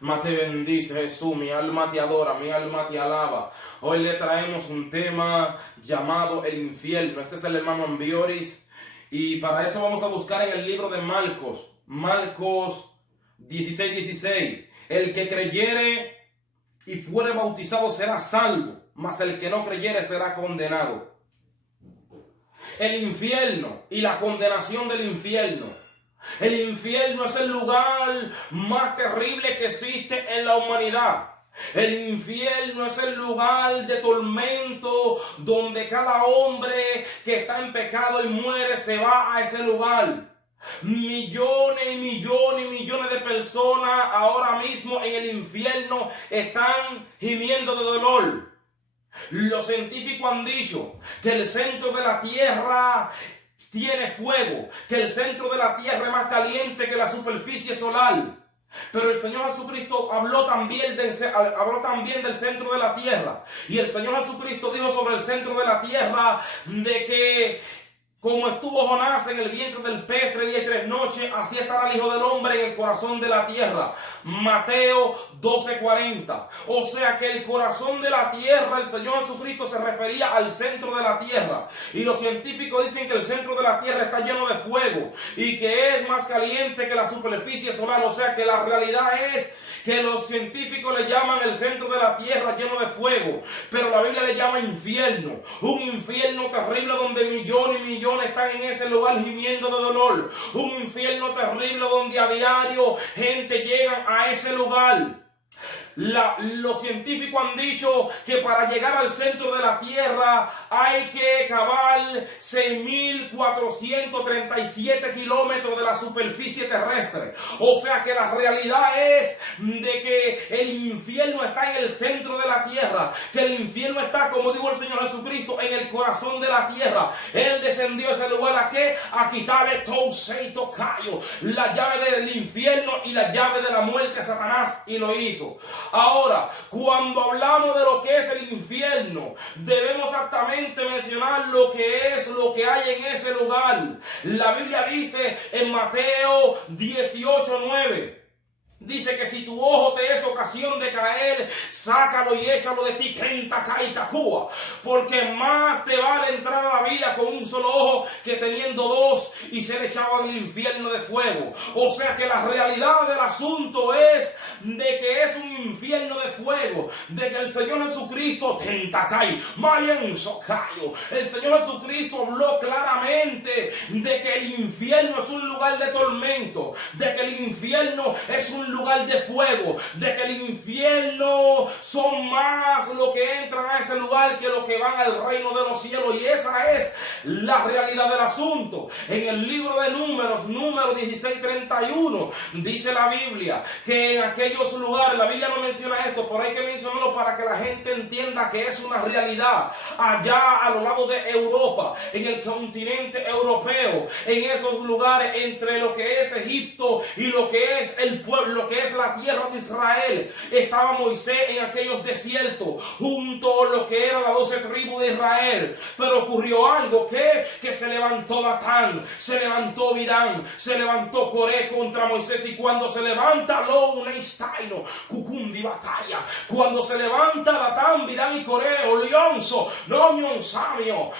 alma te bendice, Jesús, mi alma te adora, mi alma te alaba. Hoy le traemos un tema llamado el infierno. Este es el hermano Ambioris y para eso vamos a buscar en el libro de Marcos 16:16. El que creyere y fuere bautizado será salvo, mas el que no creyere será condenado. El infierno y la condenación del infierno. El infierno es el lugar más terrible que existe en la humanidad. El infierno es el lugar de tormento donde cada hombre que está en pecado y muere se va a ese lugar. Millones y millones y millones de personas ahora mismo en el infierno están gimiendo de dolor. Los científicos han dicho que el centro de la tierra tiene fuego, que el centro de la tierra es más caliente que la superficie solar. Pero el Señor Jesucristo habló también del centro de la tierra. Y el Señor Jesucristo dijo sobre el centro de la tierra de que como estuvo Jonás en el vientre del pez 3 días y 3 noches, así estará el Hijo del Hombre en el corazón de la tierra. Mateo 12:40. O sea que el corazón de la tierra, el Señor Jesucristo se refería al centro de la tierra. Y los científicos dicen que el centro de la tierra está lleno de fuego y que es más caliente que la superficie solar. O sea que la realidad es que los científicos le llaman el centro de la tierra lleno de fuego, pero la Biblia le llama infierno. Un infierno terrible donde millones y millones están en ese lugar gimiendo de dolor. Un infierno terrible donde a diario gente llega a ese lugar. Los científicos han dicho que para llegar al centro de la tierra hay que cavar 6.437 kilómetros de la superficie terrestre. O sea que la realidad es de que el infierno está en el centro de la tierra, que el infierno está, como dijo el Señor Jesucristo, en el corazón de la tierra. Él descendió a ese lugar a quitarle todo y tocayo, la llave del infierno y la llave de la muerte a Satanás, y lo hizo. Ahora, cuando hablamos de lo que es el infierno, debemos exactamente mencionar lo que hay en ese lugar. La Biblia dice en Mateo 18:9. Dice que si tu ojo te es ocasión de caer, sácalo y échalo de ti, porque más te vale entrar a la vida con un solo ojo que teniendo dos y ser echado en el infierno de fuego. O sea que la realidad del asunto es de que es un infierno de fuego, de que el Señor Jesucristo el Señor Jesucristo habló claramente de que el infierno es un lugar de tormento, de que el infierno es un lugar de fuego, de que el infierno son más los que entran a ese lugar que los que van al reino de los cielos. Y esa es la realidad del asunto. En el libro de Número 16:31 dice la Biblia que en aquellos lugares, la Biblia no menciona esto, pero hay que mencionarlo para que la gente entienda que es una realidad. Allá a los lados de Europa, en el continente europeo, en esos lugares entre lo que es Egipto y lo que es el pueblo, lo que es la tierra de Israel, estaba Moisés en aquellos desiertos junto a lo que eran las 12 tribus de Israel. Pero ocurrió algo que se levantó Datán, se levantó Virán, se levantó Coré contra Moisés, y cuando se levanta cuando se levanta Datán, Virán y Coré,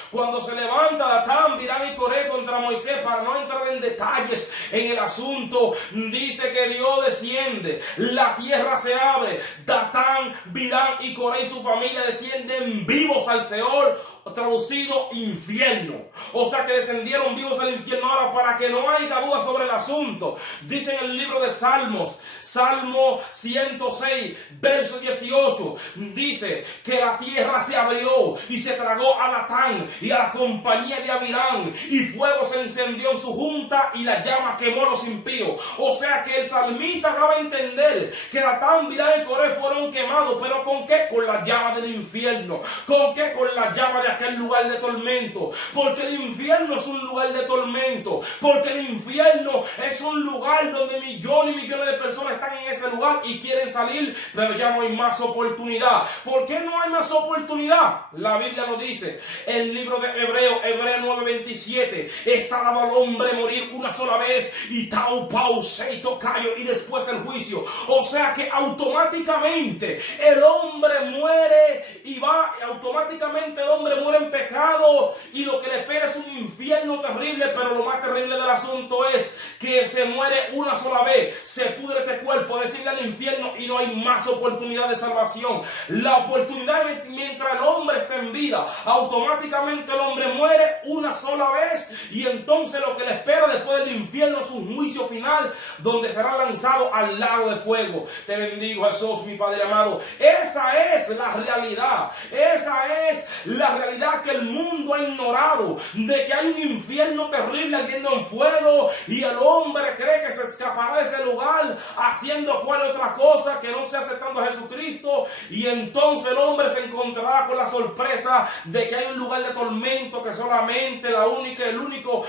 cuando se levanta Datán, Virán y Coré contra Moisés, para no entrar en detalles en el asunto, dice que Dios desciende, la tierra se abre, Datán, Virán y Coré y su familia descienden vivos al Seol, traducido infierno. O sea que descendieron vivos al infierno. Ahora, para que no haya duda sobre el asunto, dice en el libro de Salmos, Salmo 106, verso 18, dice que la tierra se abrió y se tragó a Datán y a la compañía de Abirán, y fuego se encendió en su junta y la llama quemó a los impíos. O sea que el salmista daba a entender que Datán, Virán y Coré fueron quemados, pero ¿con qué? Con la llama del infierno. ¿Con qué? Con la llama de aquel lugar de tormento, porque el infierno es un lugar de tormento, porque el infierno es un lugar donde millones y millones de personas están en ese lugar y quieren salir, pero ya no hay más oportunidad. ¿Por qué no hay más oportunidad? La Biblia lo dice, el libro de Hebreo 9:27, está dado al hombre morir una sola vez y tau pau seito cayo y después el juicio. O sea que automáticamente el hombre muere y va, automáticamente el hombre muere en pecado y lo que le espera es un infierno terrible. Pero lo más terrible del asunto es que se muere una sola vez, se pudre este cuerpo, decirle al infierno y no hay más oportunidad de salvación. La oportunidad mientras el hombre está en vida, automáticamente el hombre muere una sola vez y entonces lo que le espera después del infierno es un juicio final donde será lanzado al lago de fuego. Te bendigo, Jesús, mi Padre amado. Esa es la realidad, esa es la realidad que el mundo ha ignorado, de que hay un infierno terrible ardiendo en fuego y el hombre cree que se escapará de ese lugar haciendo cual otra cosa que no sea aceptando a Jesucristo, y entonces el hombre se encontrará con la sorpresa de que hay un lugar de tormento que solamente el único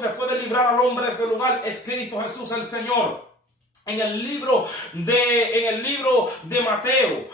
que puede librar al hombre de ese lugar es Cristo Jesús el Señor. En el libro de Mateo,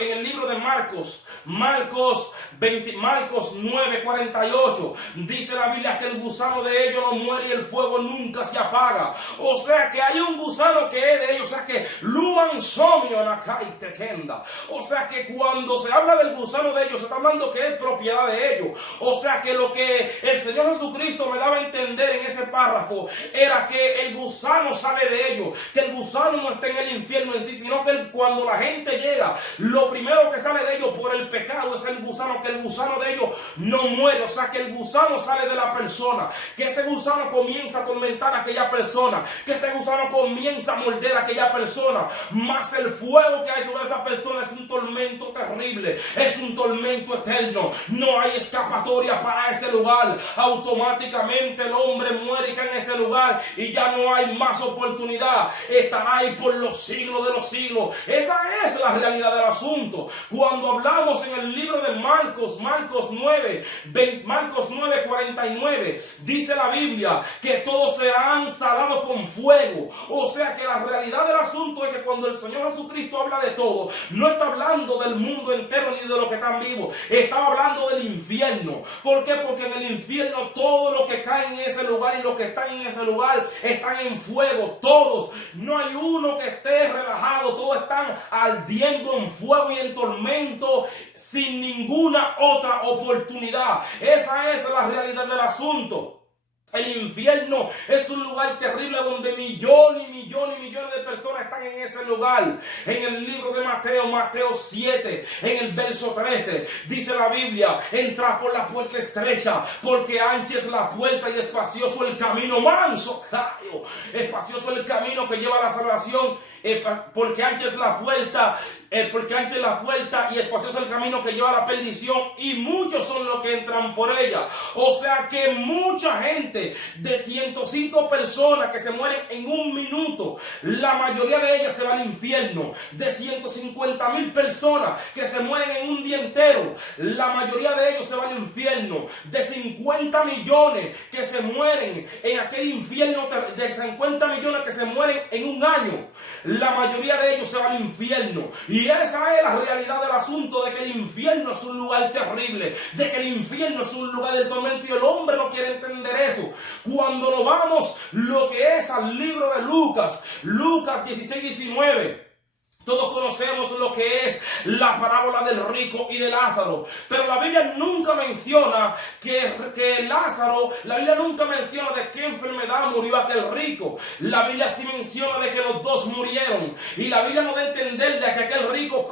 en el libro de Marcos 9:48, dice la Biblia que el gusano de ellos no muere y el fuego nunca se apaga. O sea que hay un gusano que es de ellos, o sea que luman somio nakai tekenda. O sea que cuando se habla del gusano de ellos, se está hablando que es propiedad de ellos. O sea que lo que el Señor Jesucristo me daba a entender en ese párrafo era que el gusano sale de ellos, que el gusano no está en el infierno en sí, sino que cuando la gente llega, lo primero que sale de ellos por el pecado es el gusano, que el gusano de ellos no muere. O sea que el gusano sale de la persona, que ese gusano comienza a atormentar a aquella persona, que ese gusano comienza a morder a aquella persona, más el fuego que hay sobre esa persona es un tormento terrible, es un tormento eterno, no hay escapatoria para ese lugar. Automáticamente el hombre muere y cae en ese lugar y ya no hay más oportunidad, estará ahí por los siglos de los siglos. Esa es la realidad del asunto. Cuando hablamos en el libro de Marcos 9:49, dice la Biblia que todos serán salados con fuego. O sea que la realidad del asunto es que cuando el Señor Jesucristo habla de todo, no está hablando del mundo entero ni de los que están vivos, está hablando del infierno. ¿Por qué? Porque en el infierno todo lo que cae en ese lugar y los que están en ese lugar están en fuego, todos. No hay uno que esté relajado, todos están ardiendo en fuego y en tormento sin ninguna otra oportunidad. Esa es la realidad del asunto. El infierno es un lugar terrible donde millones y millones y millones de personas están en ese lugar. En el libro de Mateo 7, en el verso 13, dice la Biblia: entrad por la puerta estrecha, porque ancha es la puerta y espacioso el camino, manso, espacioso el camino que lleva a la salvación, porque ancha es la puerta, y espacioso el camino que lleva a la perdición, y muchos son los que entran por ella. O sea que mucha gente, de 105 personas que se mueren en un minuto, la mayoría de ellas se va al infierno. De 150,000 personas que se mueren en un día entero, la mayoría de ellos se va al infierno. De 50 millones que se mueren en aquel infierno, de 50 millones que se mueren en un año, la mayoría de ellos se va al infierno. Y esa es la realidad del asunto, de que el infierno es un lugar terrible, de que el infierno es un lugar del tormento, y el hombre no quiere entender eso. Cuando nos vamos lo que es al libro de Lucas 16:19, todos conocemos lo que es la parábola del rico y de Lázaro, pero la Biblia nunca menciona que Lázaro, la Biblia nunca menciona de qué enfermedad murió aquel rico. La Biblia sí menciona de que los dos murieron, y la Biblia nos da a entender de que aquel rico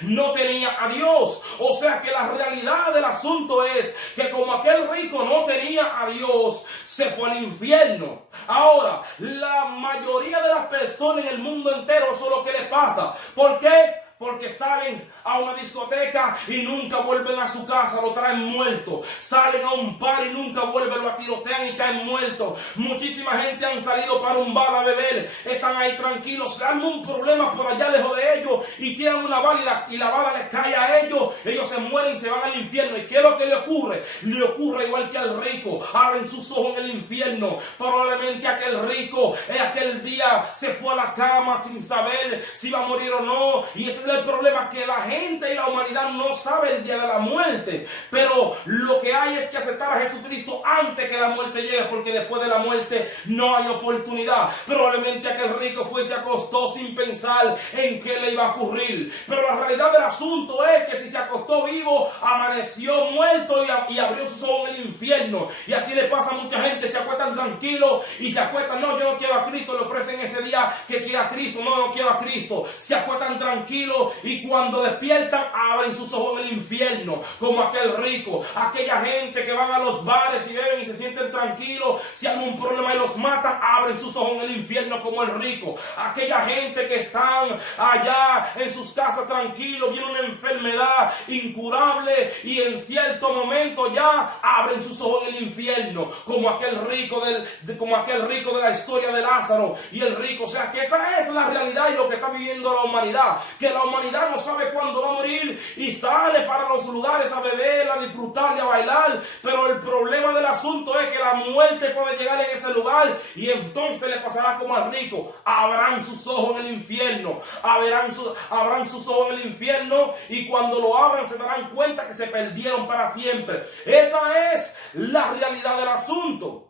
no tenía a Dios. O sea que la realidad del asunto es que como aquel rico no tenía a Dios, se fue al infierno. Ahora, la mayoría de las personas en el mundo entero, eso es lo que les pasa. ¿Por qué? Porque salen a una discoteca y nunca vuelven a su casa, lo traen muerto. Salen a un bar y nunca vuelven, lo tirotean y caen muertos. Muchísima gente han salido para un bar a beber, están ahí tranquilos, se arma un problema por allá lejos de ellos y tiran una bala y la bala les cae a ellos se mueren y se van al infierno. ¿Y qué es lo que le ocurre? Le ocurre igual que al rico, abren sus ojos en el infierno. Probablemente aquel rico aquel día se fue fue a la cama sin saber si va a morir o no. Y ese es el problema, que la gente y la humanidad no sabe el día de la muerte. Pero lo que hay es que aceptar a Jesucristo antes que la muerte llegue, porque después de la muerte no hay oportunidad. Probablemente aquel rico fue y se acostó sin pensar en qué le iba a ocurrir. Pero la realidad del asunto es que si se acostó vivo, amaneció muerto y abrió sus ojos en el infierno. Y así le pasa a mucha gente, se acuestan tranquilos y se acuestan, no, yo no quiero a Cristo, le ofrecen ese día que quiera a Cristo, no quiero a Cristo. Se acuestan tranquilos y cuando despiertan abren sus ojos en el infierno, como aquel rico. Aquella gente que van a los bares y beben y se sienten tranquilos, si hay un problema y los matan, abren sus ojos en el infierno como el rico. Aquella gente que están allá en sus casas tranquilos, viene una enfermedad incurable y en cierto momento ya abren sus ojos en el infierno, como aquel rico de la historia de Lázaro y el rico. O sea que esa es la realidad y lo que está viviendo la humanidad, que la humanidad no sabe cuándo va a morir y sale para los lugares a beber, a disfrutar y a bailar. Pero el problema del asunto es que la muerte puede llegar en ese lugar y entonces le pasará como al rico. Abran sus ojos en el infierno, abran sus ojos en el infierno, y cuando lo abran se darán cuenta que se perdieron para siempre. Esa es la realidad del asunto.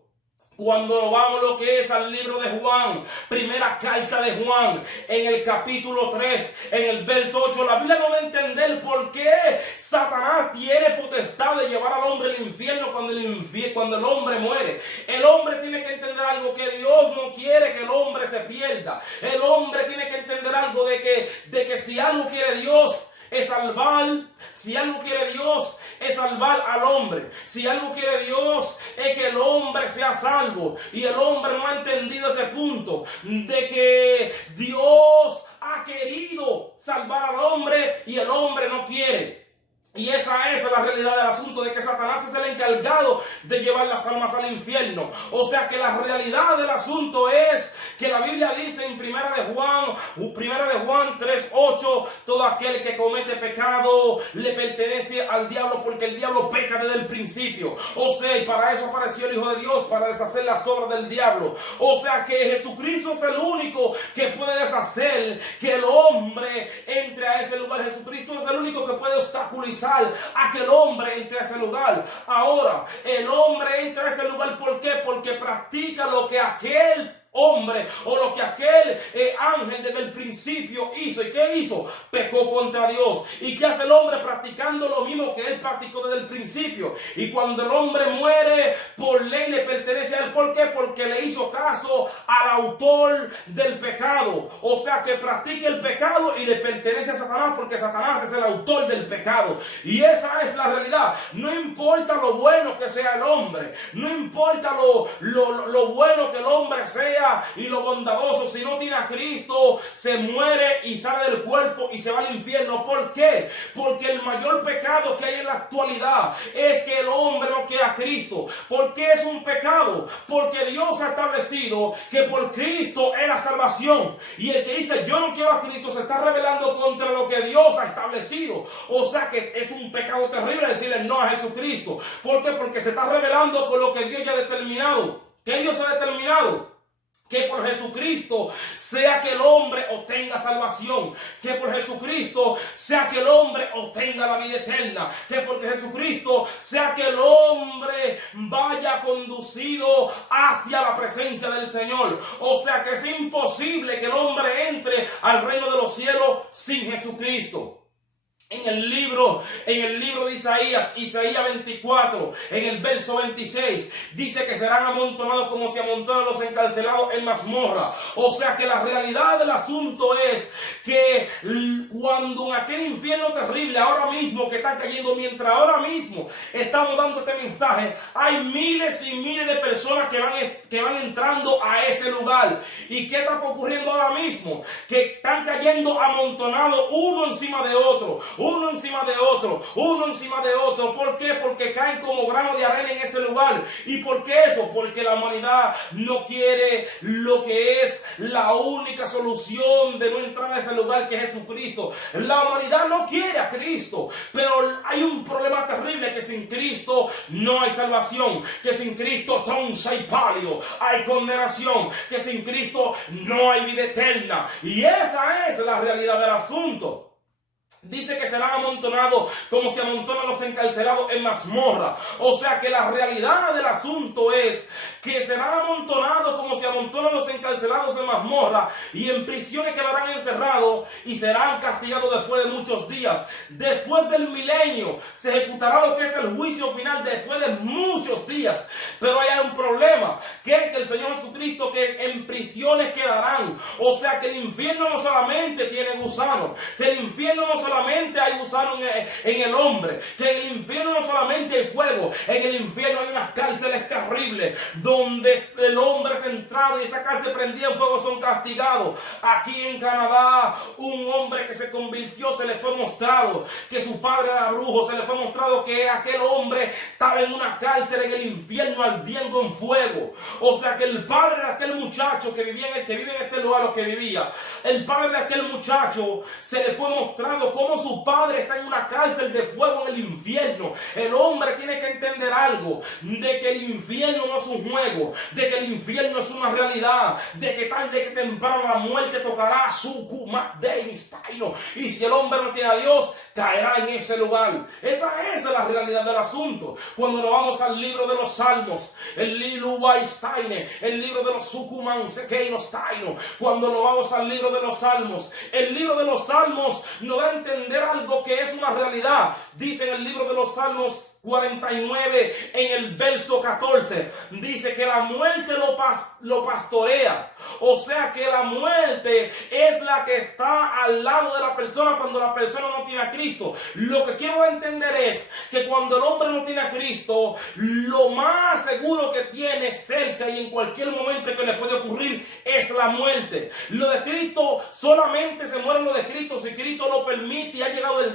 Cuando nos vamos lo que es al libro de Juan, primera carta de Juan, en el capítulo 3, en el verso 8, la Biblia nos da a entender por qué Satanás tiene potestad de llevar al hombre al infierno cuando el hombre muere. El hombre tiene que entender algo, que Dios no quiere que el hombre se pierda. El hombre tiene que entender algo de que si algo quiere Dios es salvar. Si algo quiere Dios es salvar al hombre. Si algo quiere Dios es que el hombre sea salvo. Y el hombre no ha entendido ese punto de que Dios ha querido salvar al hombre y el hombre no quiere. Y esa es la realidad del asunto, de que Satanás es el encargado de llevar las almas al infierno. O sea que la realidad del asunto es que la Biblia dice en Primera de Juan 3:8, todo aquel que comete pecado le pertenece al diablo, porque el diablo peca desde el principio. O sea, y para eso apareció el Hijo de Dios, para deshacer las obras del diablo. O sea que Jesucristo es el único que puede deshacer que el hombre entre a ese lugar. Jesucristo es el único que puede obstaculizar a que el hombre entre a ese lugar. Ahora, el hombre entra a ese lugar, ¿por qué? Porque practica lo que aquel hombre o lo que aquel ángel desde el principio hizo. ¿Y qué hizo? Pecó contra Dios. ¿Y qué hace el hombre? Practicando lo mismo que él practicó desde el principio. Y cuando el hombre muere, por ley le pertenece a él. ¿Por qué? Porque le hizo caso al autor del pecado. O sea que practica el pecado y le pertenece a Satanás, porque Satanás es el autor del pecado. Y esa es la realidad. No importa lo bueno que sea el hombre, no importa lo bueno que el hombre sea y lo bondadoso, si no tiene a Cristo, se muere y sale del cuerpo y se va al infierno. ¿Por qué? Porque el mayor pecado que hay en la actualidad es que el hombre no quiere a Cristo. ¿Por qué es un pecado? Porque Dios ha establecido que por Cristo es la salvación, y el que dice yo no quiero a Cristo se está rebelando contra lo que Dios ha establecido. O sea que es un pecado terrible decirle no a Jesucristo. ¿Por qué? Porque se está rebelando con lo que Dios ya ha determinado. ¿Qué Dios ha determinado? Que por Jesucristo sea que el hombre obtenga salvación, que por Jesucristo sea que el hombre obtenga la vida eterna, que por Jesucristo sea que el hombre vaya conducido hacia la presencia del Señor. O sea que es imposible que el hombre entre al reino de los cielos sin Jesucristo. En el libro de Isaías 24, en el verso 26, dice que serán amontonados como se amontonan los encarcelados en mazmorra. O sea que la realidad del asunto es que cuando en aquel infierno terrible, ahora mismo que están cayendo, mientras ahora mismo estamos dando este mensaje, hay miles y miles de personas que van entrando a ese lugar. ¿Y qué está ocurriendo ahora mismo? Que están cayendo amontonados uno encima de otro. uno encima de otro, uno encima de otro. ¿Por qué? Porque caen como grano de arena en ese lugar. ¿Y por qué eso? Porque la humanidad no quiere lo que es la única solución de no entrar a ese lugar, que es Jesucristo. La humanidad no quiere a Cristo, pero hay un problema terrible, que sin Cristo no hay salvación, que sin Cristo hay palio, hay condenación, que sin Cristo no hay vida eterna. Y esa es la realidad del asunto. Dice que serán amontonados como se amontonan los encarcelados en mazmorra. O sea que la realidad del asunto es que serán amontonados como se amontonan los encarcelados en mazmorra, y en prisiones quedarán encerrados y serán castigados después de muchos días. Después del milenio se ejecutará lo que es el juicio final, después de muchos días. Pero hay un problema, que es que el Señor Jesucristo, que en prisiones quedarán. O sea que el infierno no solamente tiene gusanos, que el infierno no solamente hay gusanos en el hombre, que en el infierno no solamente hay fuego, en el infierno hay unas cárceles terribles donde el hombre es entrado y esa cárcel prendida en fuego, son castigados. Aquí en Canadá, un hombre que se convirtió, se le fue mostrado que su padre era brujo, se le fue mostrado que aquel hombre estaba en una cárcel en el infierno ardiendo en fuego. O sea que el padre de aquel muchacho que vive en este lugar, lo que vivía, el padre de aquel muchacho, se le fue mostrado cómo su padre está en una cárcel de fuego en el infierno. El hombre tiene que entender algo, de que el infierno no es un juego, de que el infierno es una realidad, de que tarde que temprano la muerte tocará su Kumakdeinstaino, y si el hombre no tiene a Dios, caerá en ese lugar. Esa es la realidad del asunto. Cuando nos vamos al libro de los Salmos, el libro de los Sukumansekeinstaino, cuando nos vamos al libro de los Salmos, el libro de los Salmos nos da a entender algo que es una realidad. Dice en el libro de los Salmos 49, en el verso 14, dice que la muerte lo pastorea. O sea que la muerte es la que está al lado de la persona cuando la persona no tiene a Cristo. Lo que quiero entender es que cuando el hombre no tiene a Cristo, lo más seguro que tiene cerca y en cualquier momento que le puede ocurrir es la muerte. Lo de Cristo, solamente se muere lo de Cristo si Cristo lo permite y ha llegado el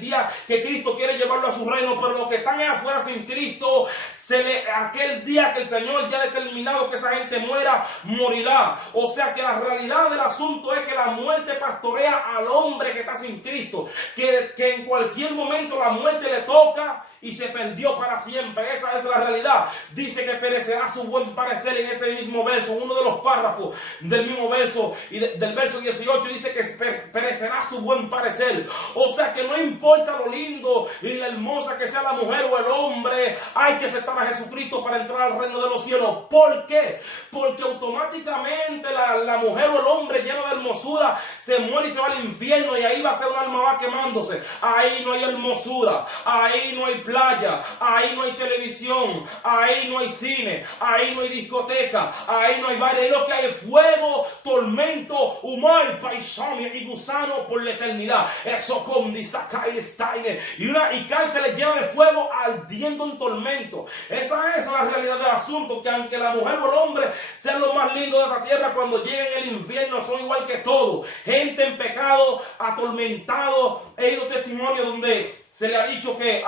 día que Cristo quiere llevarlo a su reino. Pero lo que están afuera sin Cristo, aquel día que el Señor ya ha determinado que esa gente muera, morirá. O sea que la realidad del asunto es que la muerte pastorea al hombre que está sin Cristo, que en cualquier momento la muerte le toca y se perdió para siempre. Esa es la realidad. Dice que perecerá su buen parecer en ese mismo verso, uno de los párrafos del mismo verso, y del verso 18 dice que perecerá su buen parecer. O sea que no importa lo lindo y la hermosa que sea la mujer o el hombre, hay que aceptar a Jesucristo para entrar al reino de los cielos. ¿Por qué? Porque automáticamente la mujer o el hombre lleno de hermosura se muere y se va al infierno, y ahí va a ser un alma va quemándose. Ahí no hay hermosura, ahí no hay playa, ahí no hay televisión, ahí no hay cine, ahí no hay discoteca, ahí no hay baile. Ahí lo que hay es fuego, tormento, humor, paisano y gusano por la eternidad. Eso con Steiner y cárceles llenas de fuego ardiendo en tormento. Esa es la realidad del asunto, que aunque la mujer o el hombre sean los más lindos de la tierra, cuando lleguen al infierno son igual que todos, gente en pecado, atormentado. He ido testimonios donde se le ha dicho que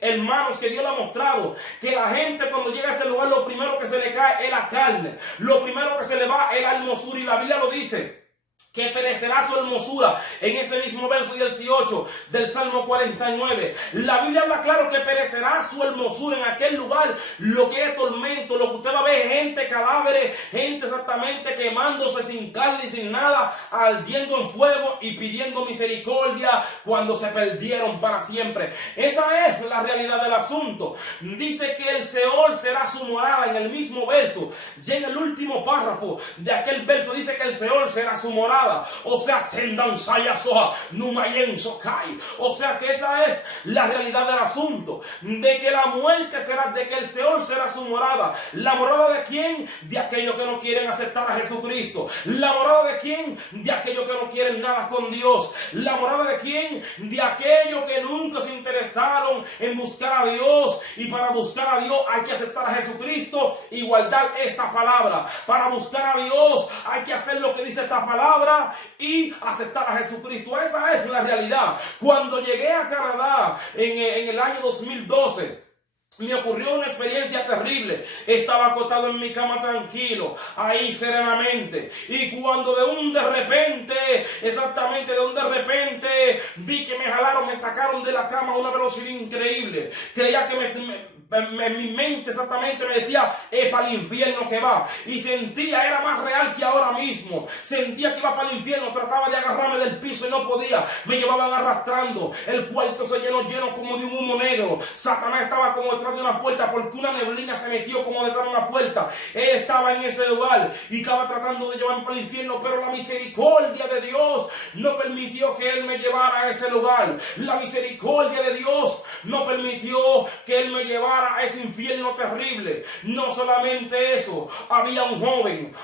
hermanos, que Dios le ha mostrado que la gente cuando llega a ese lugar, lo primero que se le cae es la carne, lo primero que se le va es la hermosura, y la Biblia lo dice, que perecerá su hermosura. En ese mismo verso 18 del Salmo 49, la Biblia habla claro que perecerá su hermosura en aquel lugar. Lo que es tormento, lo que usted va a ver, gente, cadáveres, gente exactamente quemándose sin carne y sin nada, ardiendo en fuego y pidiendo misericordia cuando se perdieron para siempre. Esa es la realidad del asunto. Dice que el Seol será su morada en el mismo verso. Y en el último párrafo de aquel verso dice que el Seol será su morada. O sea, o sea que esa es la realidad del asunto, de que la muerte será, de que el Seol será su morada. ¿La morada de quién? De aquellos que no quieren aceptar a Jesucristo. ¿La morada de quién? De aquellos que no quieren nada con Dios. ¿La morada de quién? De aquellos que nunca se interesaron en buscar a Dios. Y para buscar a Dios hay que aceptar a Jesucristo y guardar esta palabra. Para buscar a Dios hay que hacer lo que dice esta palabra y aceptar a Jesucristo. Esa es la realidad. Cuando llegué a Canadá en el año 2012, me ocurrió una experiencia terrible. Estaba acostado en mi cama tranquilo, ahí serenamente. Y cuando de repente, vi que me jalaron, me sacaron de la cama a una velocidad increíble. Creía que mi mente exactamente me decía, es para el infierno que va. Y sentía, era más real que ahora mismo. Sentía que iba para el infierno, trataba de agarrarme del piso y no podía. Me llevaban arrastrando. El cuarto se lleno como de un humo negro. Satanás estaba como detrás de una puerta porque una neblina se metió como detrás de una puerta. Él estaba en ese lugar y estaba tratando de llevarme para el infierno, pero la misericordia de Dios no permitió que Él me llevara a ese lugar. La misericordia de Dios no permitió que Él me llevara a ese infierno terrible. No solamente eso, había un joven,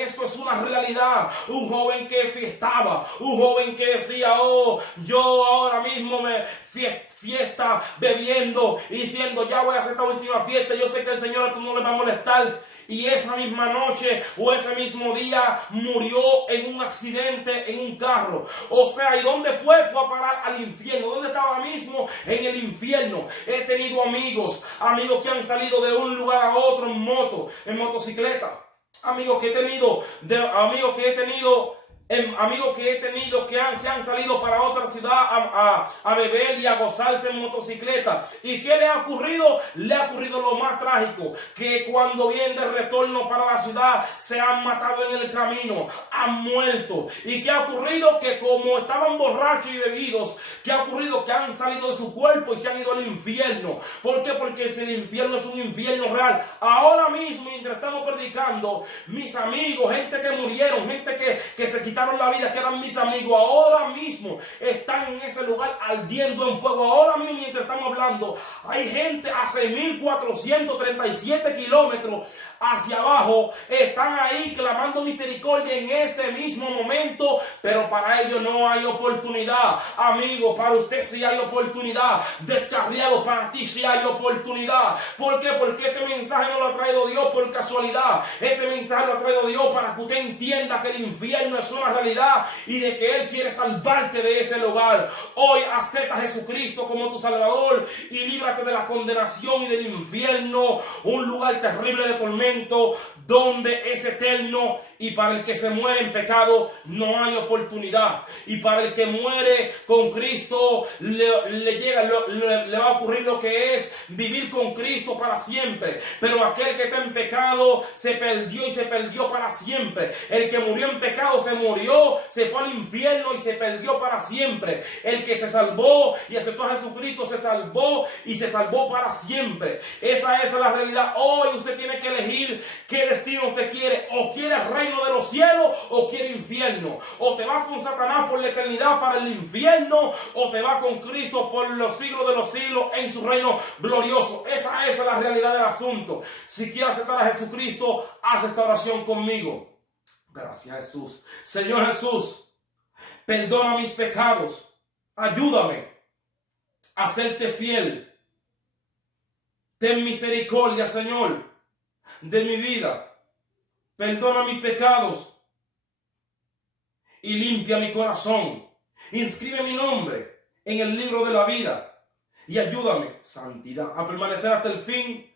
esto es una realidad, un joven que fiestaba, un joven que decía, oh, yo ahora mismo me fiesta bebiendo y diciendo, ya voy a hacer esta última fiesta, yo sé que el Señor a tú no le va a molestar. Y esa misma noche o ese mismo día murió en un accidente en un carro. O sea, ¿y dónde fue? Fue a parar al infierno. ¿Dónde estaba ahora mismo? En el infierno. He tenido amigos que han salido de un lugar a otro en moto, en motocicleta. Amigos que he tenido que se han salido para otra ciudad a beber y a gozarse en motocicleta. ¿Y qué le ha ocurrido? Le ha ocurrido lo más trágico, que cuando vienen de retorno para la ciudad se han matado en el camino, han muerto. ¿Y qué ha ocurrido? Que como estaban borrachos y bebidos, ¿qué ha ocurrido? Que han salido de su cuerpo y se han ido al infierno. ¿Por qué? Porque si el infierno es un infierno real, ahora mismo mientras estamos predicando, mis amigos, gente que murieron, gente que se quitaron la vida, que eran mis amigos, ahora mismo están en ese lugar ardiendo en fuego. Ahora mismo mientras estamos hablando, hay gente a 6.437 kilómetros hacia abajo, están ahí clamando misericordia en este mismo momento, pero para ellos no hay oportunidad. Amigo, para usted sí hay oportunidad. Descarriado, para ti sí hay oportunidad. ¿Por qué? Porque este mensaje no lo ha traído Dios por casualidad. Este mensaje lo ha traído Dios para que usted entienda que el infierno es una realidad y de que Él quiere salvarte de ese lugar. Hoy acepta a Jesucristo como tu Salvador y líbrate de la condenación y del infierno, un lugar terrible de tormento donde es eterno, y para el que se muere en pecado no hay oportunidad. Y para el que muere con Cristo le va a ocurrir lo que es vivir con Cristo para siempre. Pero aquel que está en pecado se perdió y se perdió para siempre. El que murió en pecado se murió, se fue al infierno y se perdió para siempre. El que se salvó y aceptó a Jesucristo se salvó y se salvó para siempre. Esa es la realidad. Hoy usted tiene que elegir qué destino usted quiere. O quiere el reino de los cielos o quiere infierno. O te vas con Satanás por la eternidad para el infierno, o te vas con Cristo por los siglos de los siglos en su reino glorioso. Esa es la realidad del asunto. Si quieres aceptar a Jesucristo, haz esta oración conmigo. Gracias, Jesús. Señor Jesús, perdona mis pecados. Ayúdame a serte fiel. Ten misericordia, Señor, de mi vida. Perdona mis pecados y limpia mi corazón. Inscribe mi nombre en el libro de la vida y ayúdame, santidad, a permanecer hasta el fin